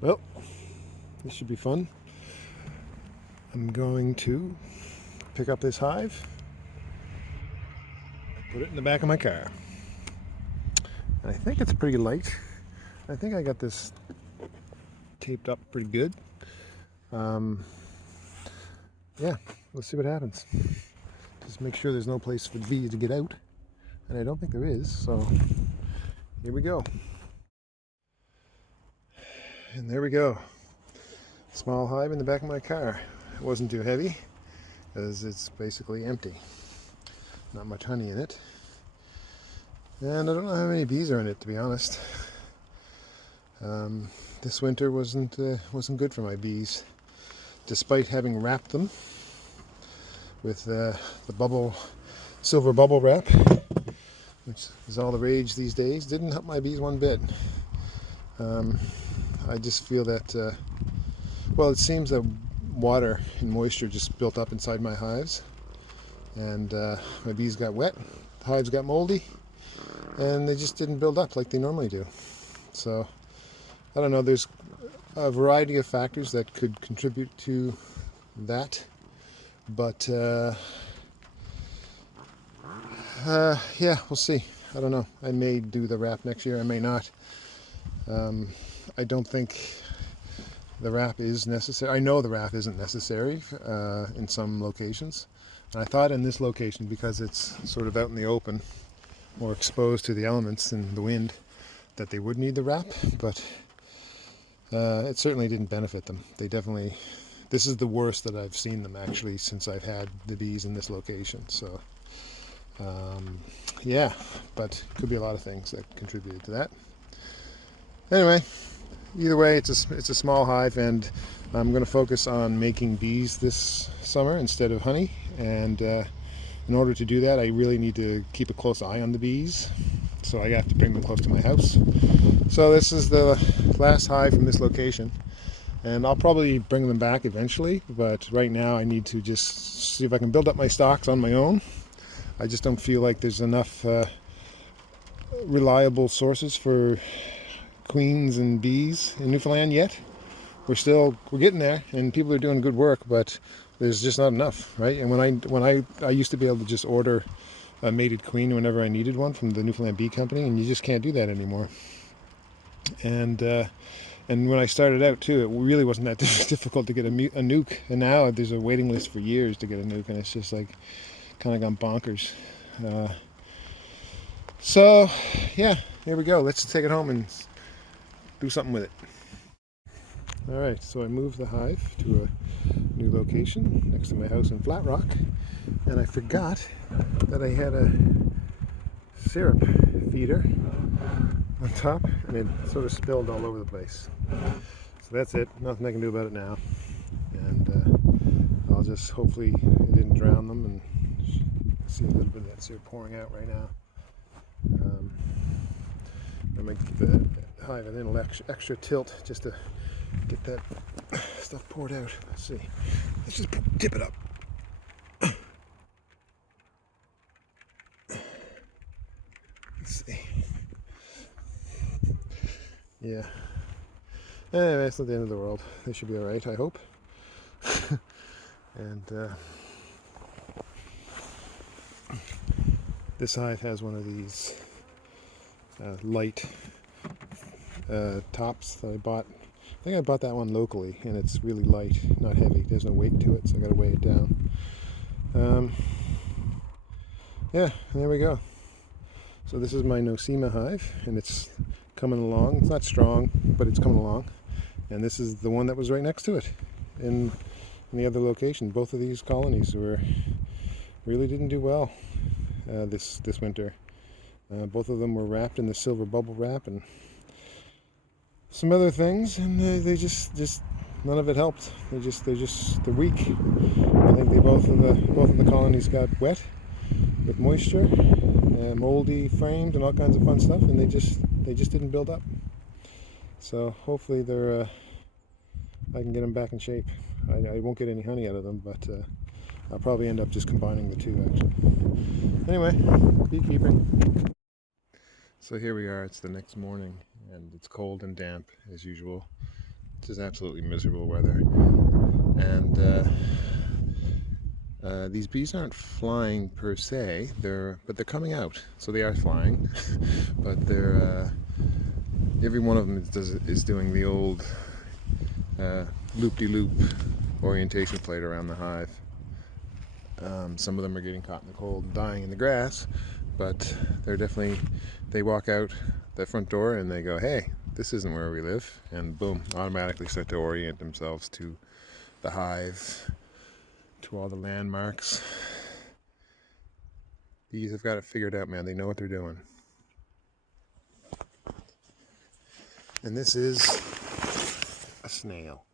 Well, this should be fun. I'm going to pick up this hive, put it in the back of my car. And I think it's pretty light. I think I got this taped up pretty good. Yeah, let's see what happens. Just make sure there's no place for the bees to get out. And I don't think there is, so here we go. And there we go. Small hive in the back of my car. It wasn't too heavy because it's basically empty. Not much honey in it. And I don't know how many bees are in it, to be honest. This winter wasn't good for my bees, despite having wrapped them with the silver bubble wrap, which is all the rage these days. Didn't help my bees one bit. I just feel that, well, it seems that water and moisture just built up inside my hives, and my bees got wet, the hives got moldy, and they just didn't build up like they normally do. So, I don't know, there's a variety of factors that could contribute to that, but yeah, we'll see. I don't know. I may do the wrap next year, I may not. I don't think the wrap is necessary. I know the wrap isn't necessary in some locations. And I thought in this location, because it's sort of out in the open, more exposed to the elements and the wind, that they would need the wrap, but it certainly didn't benefit them. They definitely, this is the worst that I've seen them actually since I've had the bees in this location. So yeah, but could be a lot of things that contributed to that. Anyway, either way, it's a small hive, and I'm going to focus on making bees this summer instead of honey. And in order to do that, I really need to keep a close eye on the bees. So I have to bring them close to my house. So this is the last hive from this location, and I'll probably bring them back eventually. But right now, I need to just see if I can build up my stocks on my own. I just don't feel like there's enough reliable sources for queens and bees in Newfoundland yet. We're getting there, and people are doing good work, but there's just not enough, right? And when I used to be able to just order a mated queen whenever I needed one from the Newfoundland Bee Company, and you just can't do that anymore. And when I started out too, it really wasn't that difficult to get a nuke, and now there's a waiting list for years to get a nuke, and it's just like kind of gone bonkers. So yeah, here we go. Let's take it home and do something with it. Alright, so I moved the hive to a new location next to my house in Flat Rock, and I forgot that I had a syrup feeder on top, and it sort of spilled all over the place. So that's it, nothing I can do about it now. And I'll just, hopefully it didn't drown them, and see a little bit of that syrup pouring out right now. I might keep the hive a little extra tilt just to get that stuff poured out. Let's see. Let's just tip it up. Let's see. Yeah. Anyway, it's not the end of the world. They should be alright, I hope. And this hive has one of these light tops that I bought. I think I bought that one locally, and it's really light, not heavy. There's no weight to it, so I gotta weigh it down. Yeah, there we go. So this is my Nosema hive, and it's coming along. It's not strong, but it's coming along. And this is the one that was right next to it in the other location. Both of these colonies really didn't do well this winter. Both of them were wrapped in the silver bubble wrap and some other things, and they just none of it helped. They're weak. I think both of the colonies got wet with moisture, moldy frames, and all kinds of fun stuff, and they just didn't build up. So hopefully I can get them back in shape. I won't get any honey out of them, but I'll probably end up just combining the two actually. Anyway, beekeeping. So here we are, it's the next morning, and it's cold and damp as usual. Just absolutely miserable weather. And these bees aren't flying per se, but they're coming out, so they are flying. But they're every one of them is doing the old loop-de-loop orientation flight around the hive. Some of them are getting caught in the cold and dying in the grass, but they walk out that front door and they go, hey, this isn't where we live, and boom, automatically start to orient themselves to the hive, to all the landmarks. Bees have got it figured out, man. They know what they're doing. And this is a snail.